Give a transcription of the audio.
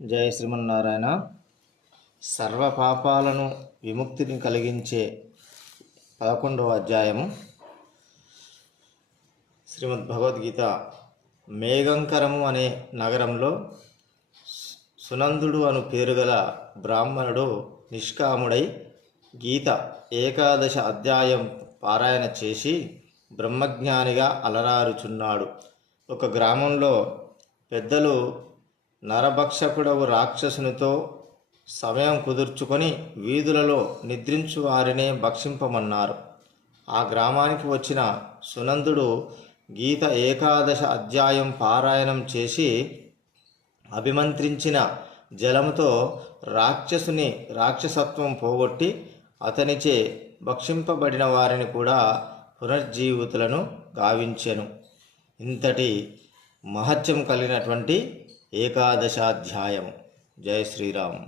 జయ శ్రీమన్నారాయణ. సర్వ పాపాలను విముక్తిని కలిగించే 11వ అధ్యాయము శ్రీమద్ భగవద్గీత. మేఘంకరము అనే నగరంలో సునందుడు అను పేరుగల బ్రాహ్మణుడు నిష్కాముడై గీత ఏకాదశ అధ్యాయం పారాయణ చేసి బ్రహ్మజ్ఞానిగా అలరారుచున్నాడు. ఒక గ్రామంలో పెద్దలు నరభక్షకుడవు రాక్షసునితో సమయం కుదుర్చుకొని వీధులలో నిద్రించు వారినే భక్షింపమన్నారు. ఆ గ్రామానికి వచ్చిన సునందుడు గీత ఏకాదశ అధ్యాయం పారాయణం చేసి అభిమంత్రించిన జలముతో రాక్షసుని రాక్షసత్వం పోగొట్టి అతనిచే భక్షింపబడిన వారిని కూడా పునర్జీవితులను గావించెను. ఇంతటి మహత్యం కలిగినటువంటి ఏకాదశాధ్యాయం. జై శ్రీరామ్.